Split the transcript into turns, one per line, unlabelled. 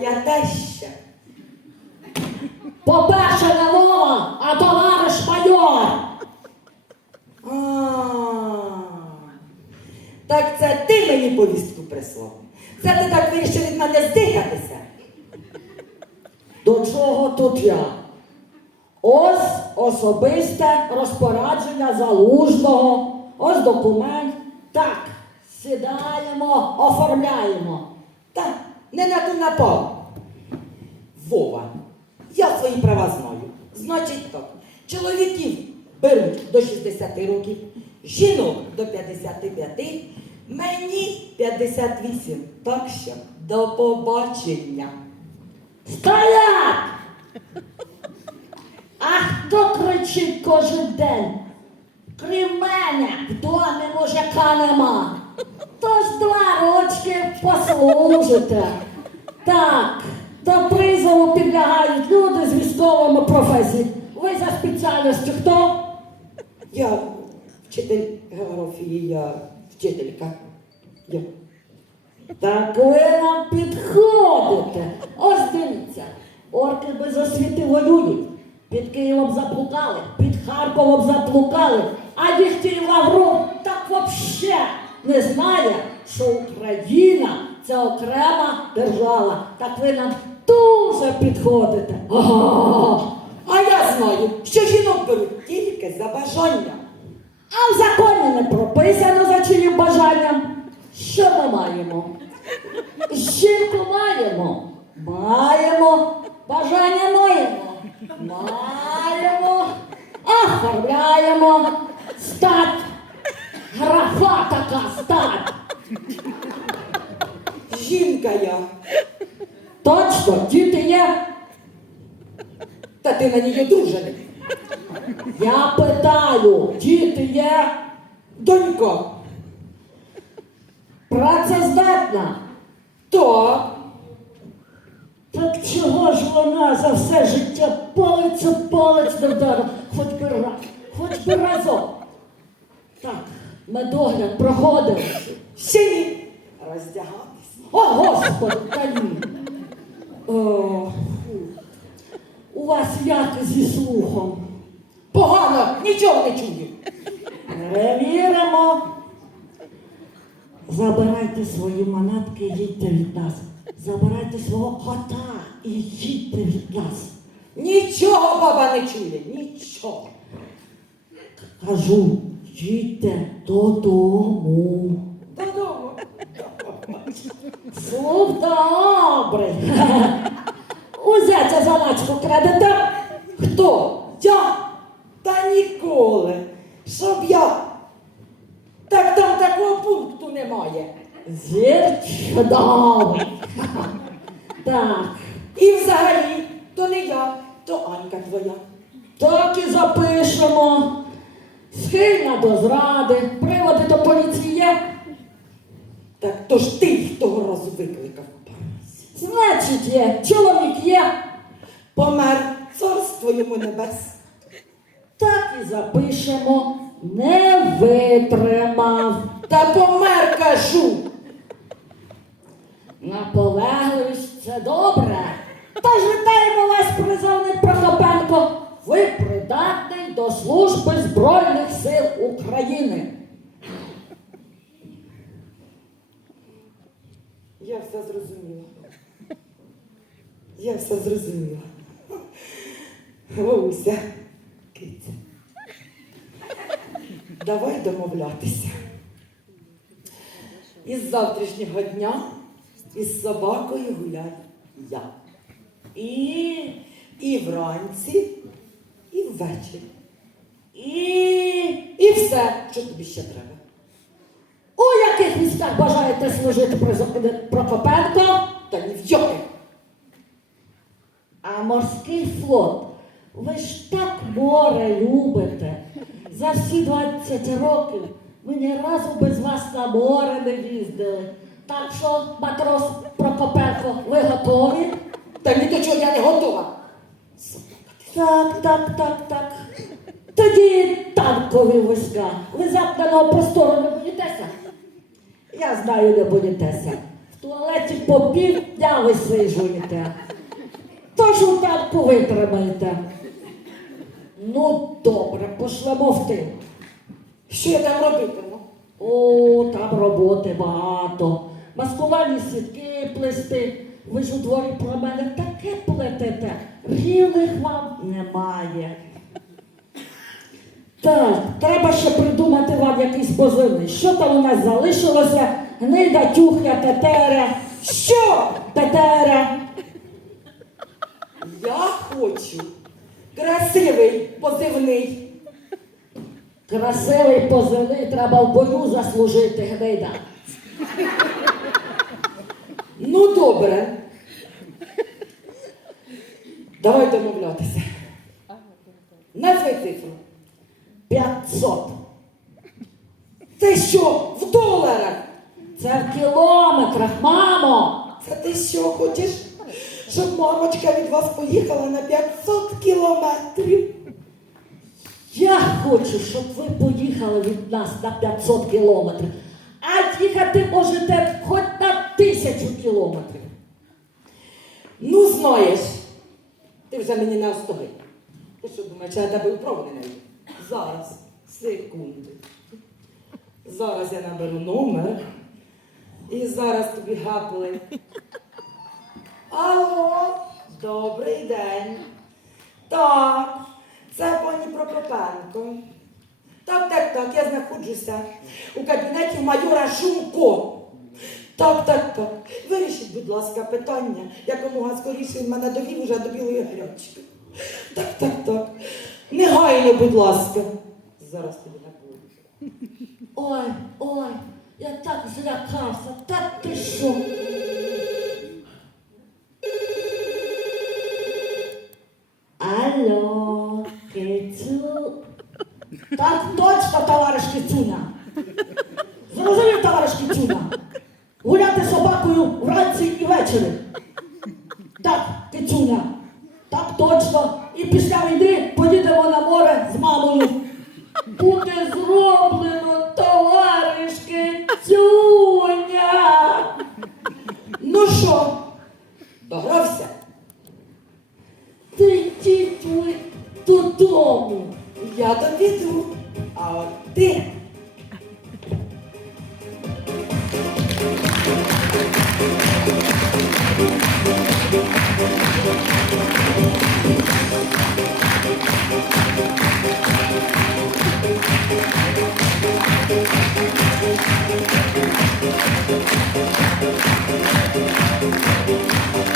Я теща.
По-перше, не Вова, а товариш майор.
А, Так це ти мені повістку прислав. Це ти так вирішив від мене здихатися.
До чого тут я? Ось особисте розпорядження залужного. Ось документ. Так, сідаємо, оформляємо.
Та не на ту напав. Вова, я свої права знаю. Значить так, чоловіків беруть до 60 років, жінок до 55, мені 58. Так що до побачення.
Стоять! А хто кричить кожен день? Крім мене, в домі мужика нема. Тож два рочки послужите. Так, до призову підлягають люди з військовими професіями. Ви за спеціальністю хто?
Я вчитель географії, я вчителька. Я.
Так ви нам підходите. Ось дивіться, орки без освіти воюють. Під Києвом заблукали, під Харковом заблукали, а Дігтій Лавров так вообще не знає, що Україна це окрема держава. Так ви нам дуже підходите.
А я знаю, що жінок беруть тільки за бажання.
А в законі не прописано за чиїм бажанням. Що ми маємо? Жінку маємо. Маємо. Бажання маємо. Маємо. Оформляємо. Стать. Графа така стать.
Жінка я.
Точно, діти є.
Та ти на ній дружений.
Я питаю, діти є.
Донько,
Працездатна.
так.
Так чого ж вона за все життя палець у палець не вдарила? Хоч би раз, хоч би разом. Так, медогляд проходив.
Ще ні. Роздягатись.
О, Господи, та ні. О. У вас як зі слухом?
Погано, нічого не чую.
Перевіримо. Забирайте свої манатки, їдьте від нас. Забирайте свого кота і їдьте від нас.
Нічого баба не чує. Нічого.
Кажу, їдьте додому.
Додому.
Слух добрий. Узяться заначку крадете.
Хто? Я? Та ніколи. Щоб я. Так там такого пункту немає.
Звір чудовий. Так,
І взагалі, то не я, то Анька твоя.
так і запишемо. Схильна до зради, приводи до поліції.
Так то ж ти їх того разу викликав.
Значить є, чоловік є.
Помер царство йому небес.
Так і запишемо. Не витримав.
Та помер, кажу.
Наполегливість це добре. Тож вітаємо вас, придатний до служби Збройних сил України.
Я все зрозуміла. Я все зрозуміла. Вовуся, киця. Давай домовлятися. Із завтрашнього дня із собакою гуляю я. І, і вранці, і ввечері. І, все, що тобі ще треба.
У яких військах бажаєте служити Прокопенко?
Та ні в яких.
А морський флот. Ви ж так море любите. За всі 20 років ми ні разу без вас на море не їздили. Так що, матрос Прокопенко, ви готові?
Та ні до чого я не готова.
Так, так, так, так. Тоді танкові війська. Ви замкненого простору не боїтеся? Я знаю, не боїтеся. В туалеті по півдня висижуєте. Тож так витримаєте. Ну, добре, пошлемо в тил.
Що я там робитиму?
О, там роботи багато. Маскувальні сітки плести. Ви ж у дворі про мене таке плетете. Рівних вам немає. Так, треба ще придумати вам якийсь позивний. Що там у нас залишилося? Гнида, тюхня, тетеря.
Що?
Тетеря.
Я хочу красивий позивний.
Красивий позивний треба в бою заслужити, гнида.
Ну, добре. Давай домовлятися. Назви цифру.
500.
Ти що, в доларах?
Це в кілометрах, мамо.
Це ти що хочеш? Щоб мамочка від вас поїхала на 500 кілометрів.
Я хочу, щоб ви поїхали від нас на 500 кілометрів. А їхати можете хоч на тисячу кілометрів.
Ну, знаєш, ти вже мені не остогид. Ти що думаєш, я тебе управлений? Зараз, секунду. Зараз я наберу номер. І зараз тобі гаплик. Алло, добрий день. Так, це пані Прокопенко. Так, так, так, я знаходжуся у кабінеті майора Шумко. Так, так, так. Вирішіть, будь ласка, питання, якомога скоріше він мене довів уже до білої гарячки. Так, так, так. Негайно, будь ласка. Зараз тобі набуду.
Ой, ой, я так злякався, так ти що? Алло, кицю. Так точно, товариш Кицюня. Зрозумів, товариш Кицюня. Гуляти собакою вранці і ввечері.
Що, догрався?
йди тітли додому.
Я доведу. А от ти
Ой, Bye.